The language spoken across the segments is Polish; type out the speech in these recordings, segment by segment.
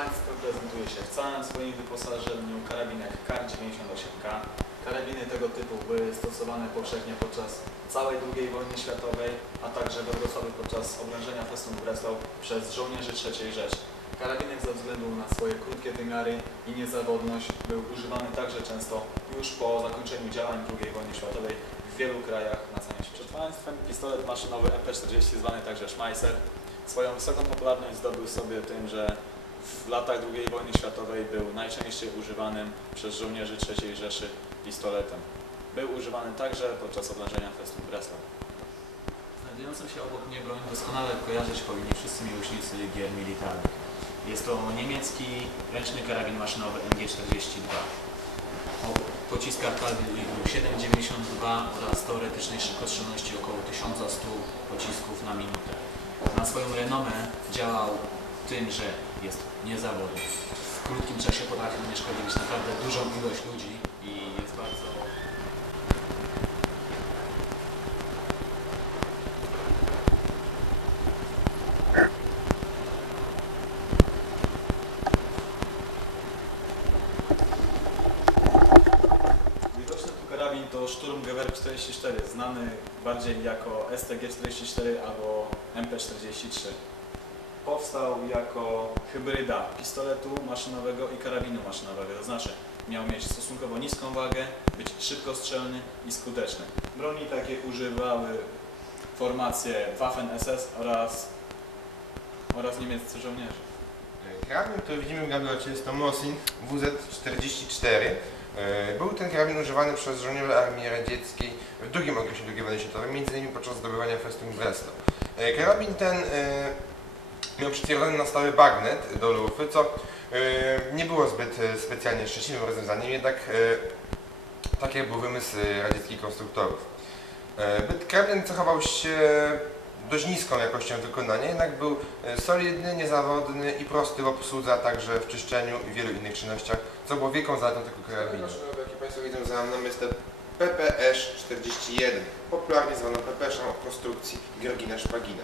Państwa prezentuje się w całym swoim wyposażeniu karabinek KAR-98K. Karabiny tego typu były stosowane powszechnie podczas całej II wojny światowej, a także we Wrocławiu podczas oblężenia Festung Breslau przez żołnierzy III Rzeszy. Karabinek ze względu na swoje krótkie wymiary i niezawodność był używany także często już po zakończeniu działań II wojny światowej w wielu krajach na całym świecie. Przed Państwem pistolet maszynowy MP40 zwany także Schmeisser. Swoją wysoką popularność zdobył sobie tym, że w latach II wojny światowej był najczęściej używanym przez żołnierzy III Rzeszy pistoletem. Był używany także podczas oblężenia Festung Breslau. Znajdującą się obok mnie broń doskonale kojarzyć powinni wszyscy miłośnicy gier militarnych. Jest to niemiecki ręczny karabin maszynowy MG42. O pociskach kalibru 7,92 oraz teoretycznej szybkostrzelności około 1100 pocisków na minutę. Na swoją renomę działał tym, że jest niezawodny. W krótkim czasie potrafił unieszkodliwić naprawdę dużą ilość ludzi i jest bardzo Widoczny tu karabin to Sturmgewehr 44, znany bardziej jako STG-44 albo MP-43. Powstał jako hybryda pistoletu maszynowego i karabinu maszynowego, to znaczy miał mieć stosunkowo niską wagę, być szybkostrzelny i skuteczny. Broni takie używały formacje Waffen-SS oraz, oraz niemieccy żołnierze. Karabin, który widzimy w gablecie jest to Mosin WZ-44. E, Był ten karabin używany przez żołnierzy armii radzieckiej w drugim okresie II wojny światowej, m.in. podczas zdobywania Festung Breslau. E, Karabin ten e, miał przytwierdzony na stały bagnet do lufy, co e, nie było zbyt e, specjalnie szczęśliwym rozwiązaniem, jednak e, taki był wymysł radzieckich konstruktorów. Byt- Karabin cechował się dość niską jakością wykonania, jednak był solidny, niezawodny i prosty w obsłudze, a także w czyszczeniu i wielu innych czynnościach, co było wielką zaletą tego karabinu. Jaki Państwo widzą za mną jest PPS-41, popularnie zwano PPS-em o konstrukcji Georgina Szpagina.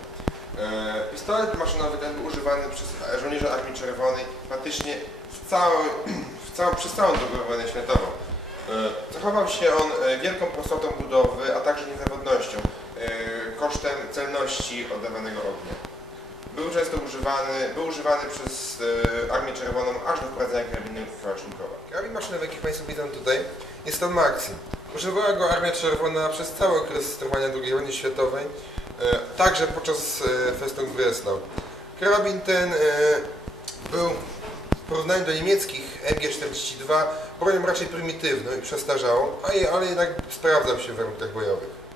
E, Pistolet maszynowy ten był używany przez żołnierzy Armii Czerwonej praktycznie w cały, w całą, przez całą II wojnę światową. E, Zachował się on e, wielką prostotą budowy, a także niezawodnością, kosztem celności oddawanego ognia. Był często używany, był używany przez Armię Czerwoną aż do wprowadzenia karabinu Kałasznikowa. Karabin maszynowy, jaki Państwo widzą tutaj, jest to Maxim. Używała go Armia Czerwona przez cały okres trwania II wojny światowej, e, także podczas e, Festung Breslau. Karabin ten e, był w porównaniu do niemieckich MG42 bronią raczej prymitywną i przestarzałą, ale jednak sprawdzał się w warunkach bojowych.